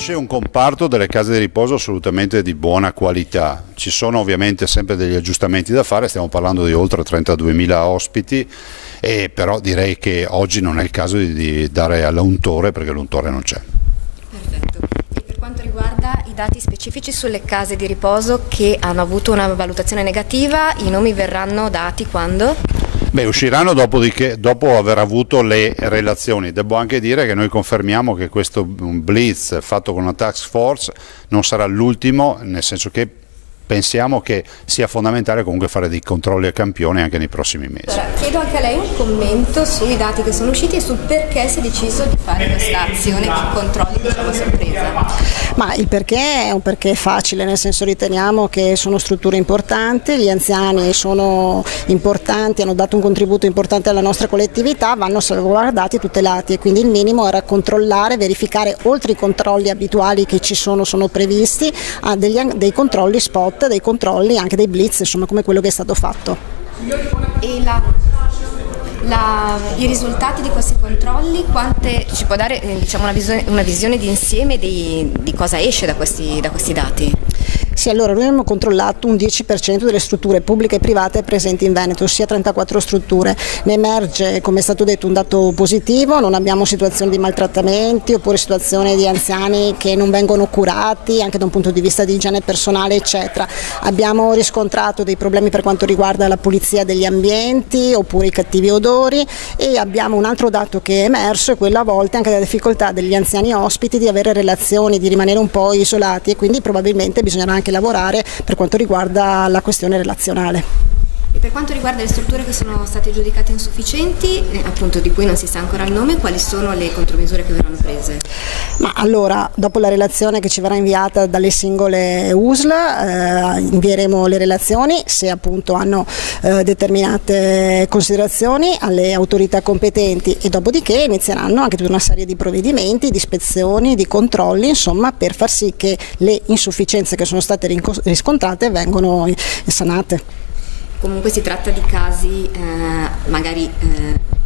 Esce un comparto delle case di riposo assolutamente di buona qualità. Ci sono ovviamente sempre degli aggiustamenti da fare, stiamo parlando di oltre 32.000 ospiti, però direi che oggi non è il caso di dare all'untore, perché l'untore non c'è. Perfetto. E per quanto riguarda i dati specifici sulle case di riposo che hanno avuto una valutazione negativa, i nomi verranno dati quando? Beh, usciranno dopo aver avuto le relazioni. Devo anche dire che noi confermiamo che questo blitz fatto con una task force non sarà l'ultimo, nel senso che pensiamo che sia fondamentale comunque fare dei controlli a campione anche nei prossimi mesi. Allora, chiedo anche a lei un commento sui dati che sono usciti e sul perché si è deciso di fare questa azione di controlli, diciamo, sorpresa. Ma il perché è un perché facile, nel senso riteniamo che sono strutture importanti, gli anziani sono importanti, hanno dato un contributo importante alla nostra collettività, vanno salvaguardati e tutelati, e quindi il minimo era controllare, verificare, oltre i controlli abituali che ci sono previsti, a dei controlli spot, dei controlli anche dei blitz, insomma, come quello che è stato fatto. E i risultati di questi controlli, ci può dare, diciamo, una visione di insieme di cosa esce da questi dati? Sì, allora noi abbiamo controllato un 10% delle strutture pubbliche e private presenti in Veneto, ossia 34 strutture. Ne emerge, come è stato detto, un dato positivo, non abbiamo situazioni di maltrattamenti oppure situazioni di anziani che non vengono curati anche da un punto di vista di igiene personale, eccetera. Abbiamo riscontrato dei problemi per quanto riguarda la pulizia degli ambienti oppure i cattivi odori, e abbiamo un altro dato che è emerso, è quello a volte anche della difficoltà degli anziani ospiti di avere relazioni, di rimanere un po' isolati, e quindi probabilmente bisognerà anche lavorare per quanto riguarda la questione relazionale. E per quanto riguarda le strutture che sono state giudicate insufficienti, appunto di cui non si sa ancora il nome, quali sono le contromisure che verranno prese? Ma allora, dopo la relazione che ci verrà inviata dalle singole USL, invieremo le relazioni, se appunto hanno determinate considerazioni, alle autorità competenti, e dopodiché inizieranno anche tutta una serie di provvedimenti, di ispezioni, di controlli, insomma, per far sì che le insufficienze che sono state riscontrate vengano sanate. Comunque si tratta di casi magari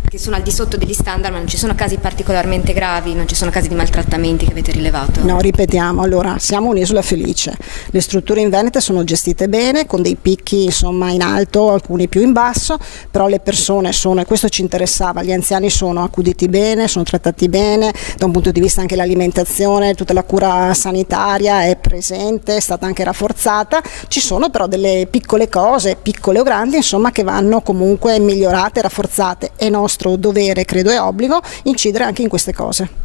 che sono al di sotto degli standard, ma non ci sono casi particolarmente gravi, non ci sono casi di maltrattamenti che avete rilevato? No, ripetiamo, allora siamo un'isola felice, le strutture in Veneto sono gestite bene, con dei picchi insomma in alto, alcuni più in basso, però le persone sono, e questo ci interessava, gli anziani sono accuditi bene, sono trattati bene, da un punto di vista anche dell'alimentazione, tutta la cura sanitaria è presente, è stata anche rafforzata, ci sono però delle piccole cose, piccole o grandi, insomma, che vanno comunque migliorate, rafforzate. È nostro dovere, credo e obbligo, incidere anche in queste cose.